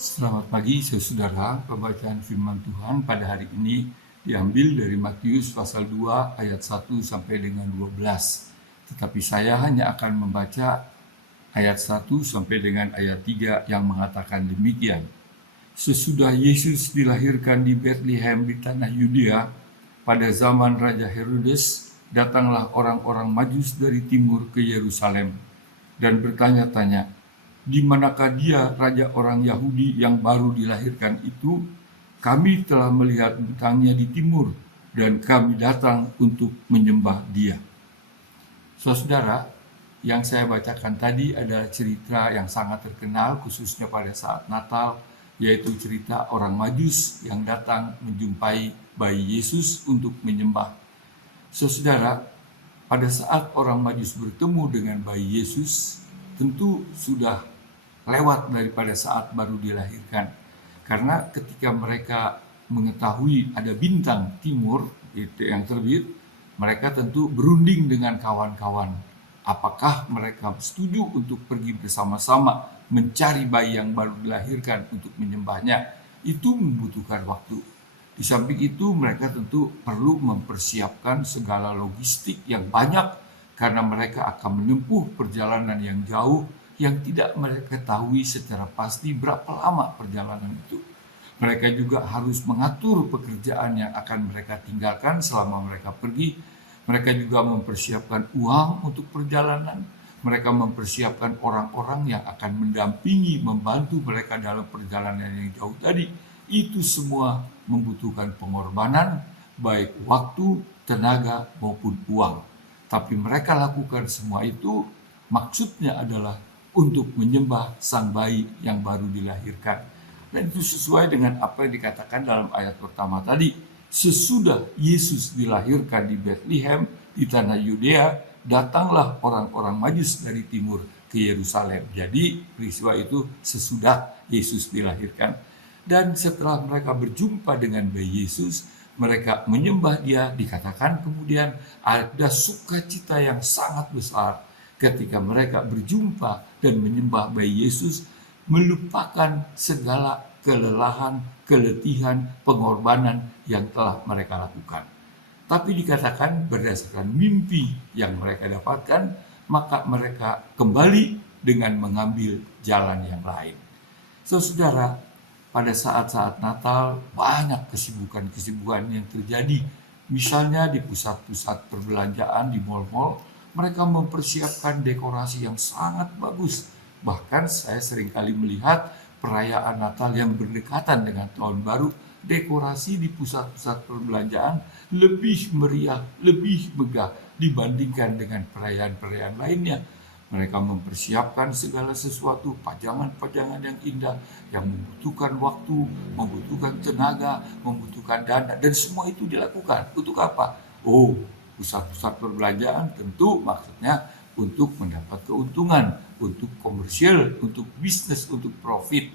Selamat pagi saudara, pembacaan firman Tuhan pada hari ini diambil dari Matius pasal 2 ayat 1 sampai dengan 12. Tetapi saya hanya akan membaca ayat 1 sampai dengan ayat 3 yang mengatakan demikian. Sesudah Yesus dilahirkan di Bethlehem di tanah Yudea, pada zaman Raja Herodes, datanglah orang-orang Majus dari timur ke Yerusalem dan bertanya-tanya, di manakah dia raja orang Yahudi yang baru dilahirkan itu? Kami telah melihat bintangnya di timur dan kami datang untuk menyembah dia. Saudara, yang saya bacakan tadi adalah cerita yang sangat terkenal khususnya pada saat Natal, yaitu cerita orang Majus yang datang menjumpai bayi Yesus untuk menyembah. Saudara, pada saat orang Majus bertemu dengan bayi Yesus, tentu sudah lewat daripada saat baru dilahirkan. Karena ketika mereka mengetahui ada bintang timur itu yang terbit, mereka tentu berunding dengan kawan-kawan. Apakah mereka setuju untuk pergi bersama-sama mencari bayi yang baru dilahirkan untuk menyembahnya? Itu membutuhkan waktu. Di samping itu mereka tentu perlu mempersiapkan segala logistik yang banyak karena mereka akan menempuh perjalanan yang jauh yang tidak mereka ketahui secara pasti berapa lama perjalanan itu. Mereka juga harus mengatur pekerjaan yang akan mereka tinggalkan selama mereka pergi. Mereka juga mempersiapkan uang untuk perjalanan. Mereka mempersiapkan orang-orang yang akan mendampingi, membantu mereka dalam perjalanan yang jauh tadi. Itu semua membutuhkan pengorbanan, baik waktu, tenaga, maupun uang. Tapi mereka lakukan semua itu, maksudnya adalah untuk menyembah sang bayi yang baru dilahirkan. Dan itu sesuai dengan apa yang dikatakan dalam ayat pertama tadi. Sesudah Yesus dilahirkan di Bethlehem di tanah Yudea, datanglah orang-orang Majus dari timur ke Yerusalem. Jadi peristiwa itu sesudah Yesus dilahirkan. Dan setelah mereka berjumpa dengan bayi Yesus, mereka menyembah dia. Dikatakan kemudian ada sukacita yang sangat besar ketika mereka berjumpa dan menyembah bayi Yesus, melupakan segala kelelahan, keletihan, pengorbanan yang telah mereka lakukan. Tapi dikatakan berdasarkan mimpi yang mereka dapatkan, maka mereka kembali dengan mengambil jalan yang lain. Saudara, pada saat-saat Natal banyak kesibukan-kesibukan yang terjadi. Misalnya di pusat-pusat perbelanjaan, di mal-mal, mereka mempersiapkan dekorasi yang sangat bagus. Bahkan saya seringkali melihat perayaan Natal yang berdekatan dengan Tahun Baru, dekorasi di pusat-pusat perbelanjaan lebih meriah, lebih megah dibandingkan dengan perayaan-perayaan lainnya. Mereka mempersiapkan segala sesuatu, pajangan-pajangan yang indah, yang membutuhkan waktu, membutuhkan tenaga, membutuhkan dana, dan semua itu dilakukan. Untuk apa? Pusat-pusat perbelanjaan tentu maksudnya untuk mendapat keuntungan, untuk komersial, untuk bisnis, untuk profit.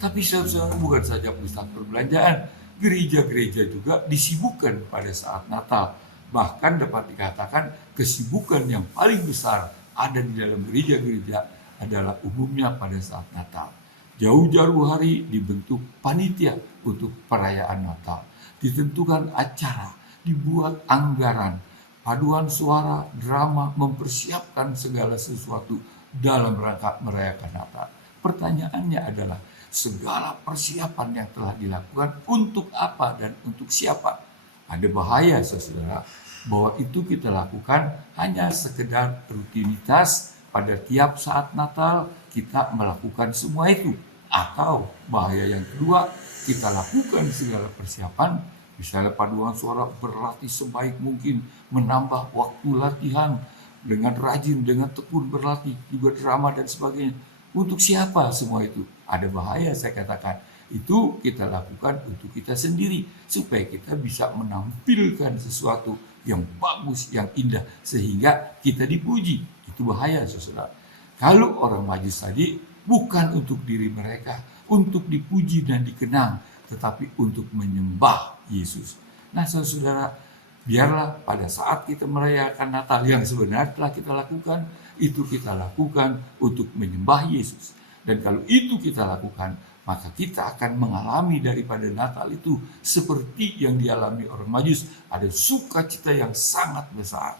Tapi saudara, bukan saja pusat perbelanjaan, gereja-gereja juga disibukkan pada saat Natal. Bahkan dapat dikatakan kesibukan yang paling besar ada di dalam gereja-gereja adalah umumnya pada saat Natal. Jauh-jauh hari dibentuk panitia untuk perayaan Natal. Ditentukan acara, dibuat anggaran, paduan suara, drama, mempersiapkan segala sesuatu dalam rangka merayakan Natal. Pertanyaannya adalah, segala persiapan yang telah dilakukan untuk apa dan untuk siapa? Ada bahaya saudara, bahwa itu kita lakukan hanya sekedar rutinitas pada tiap saat Natal kita melakukan semua itu. Atau bahaya yang kedua, kita lakukan segala persiapan, misalnya paduan suara berlatih sebaik mungkin, menambah waktu latihan dengan rajin, dengan tekun berlatih, juga drama dan sebagainya. Untuk siapa semua itu? Ada bahaya saya katakan. Itu kita lakukan untuk kita sendiri, supaya kita bisa menampilkan sesuatu yang bagus, yang indah, sehingga kita dipuji. Itu bahaya saudara. Kalau orang Majus tadi bukan untuk diri mereka, untuk dipuji dan dikenang, tetapi untuk menyembah Yesus. Nah saudara, biarlah pada saat kita merayakan Natal yang sebenarnya telah kita lakukan, itu kita lakukan untuk menyembah Yesus. Dan kalau itu kita lakukan, maka kita akan mengalami daripada Natal itu seperti yang dialami orang Majus, ada sukacita yang sangat besar.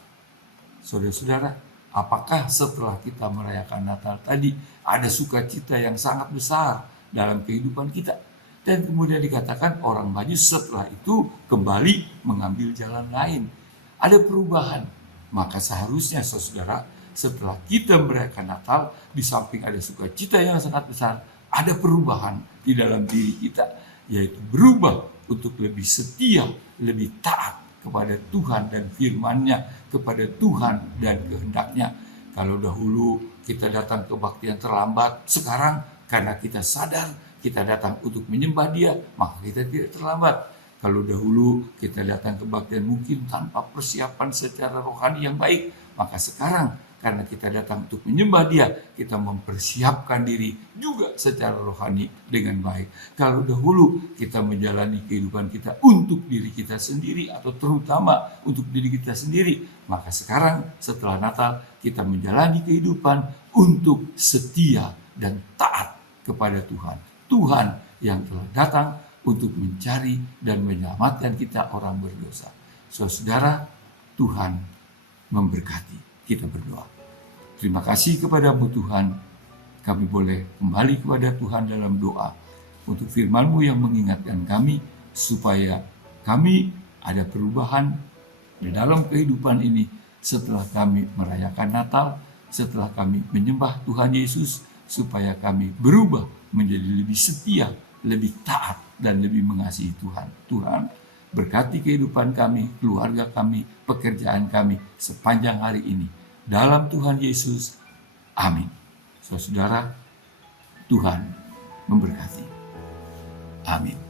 Saudara-saudara, apakah setelah kita merayakan Natal tadi ada sukacita yang sangat besar dalam kehidupan kita? Dan kemudian dikatakan orang Majus setelah itu kembali mengambil jalan lain. Ada perubahan. Maka seharusnya saudara, setelah kita merayakan Natal, di samping ada sukacita yang sangat besar, ada perubahan di dalam diri kita, yaitu berubah untuk lebih setia, lebih taat kepada Tuhan dan firman-Nya, kepada Tuhan dan kehendak-Nya. Kalau dahulu kita datang ke kebaktian terlambat, sekarang karena kita sadar kita datang untuk menyembah Dia, maka kita tidak terlambat. Kalau dahulu kita datang ke kebaktian mungkin tanpa persiapan secara rohani yang baik, maka sekarang karena kita datang untuk menyembah Dia, kita mempersiapkan diri juga secara rohani dengan baik. Kalau dahulu kita menjalani kehidupan kita untuk diri kita sendiri atau terutama untuk diri kita sendiri, maka sekarang setelah Natal kita menjalani kehidupan untuk setia dan taat kepada Tuhan. Tuhan yang telah datang untuk mencari dan menyelamatkan kita orang berdosa. Saudara, Tuhan memberkati. Kita berdoa. Terima kasih kepadamu Tuhan, kami boleh kembali kepada Tuhan dalam doa untuk firman-Mu yang mengingatkan kami supaya kami ada perubahan di dalam kehidupan ini setelah kami merayakan Natal, setelah kami menyembah Tuhan Yesus, supaya kami berubah menjadi lebih setia, lebih taat, dan lebih mengasihi Tuhan. Tuhan, berkati kehidupan kami, keluarga kami, pekerjaan kami sepanjang hari ini. Dalam Tuhan Yesus, amin. Saudara, Tuhan memberkati. Amin.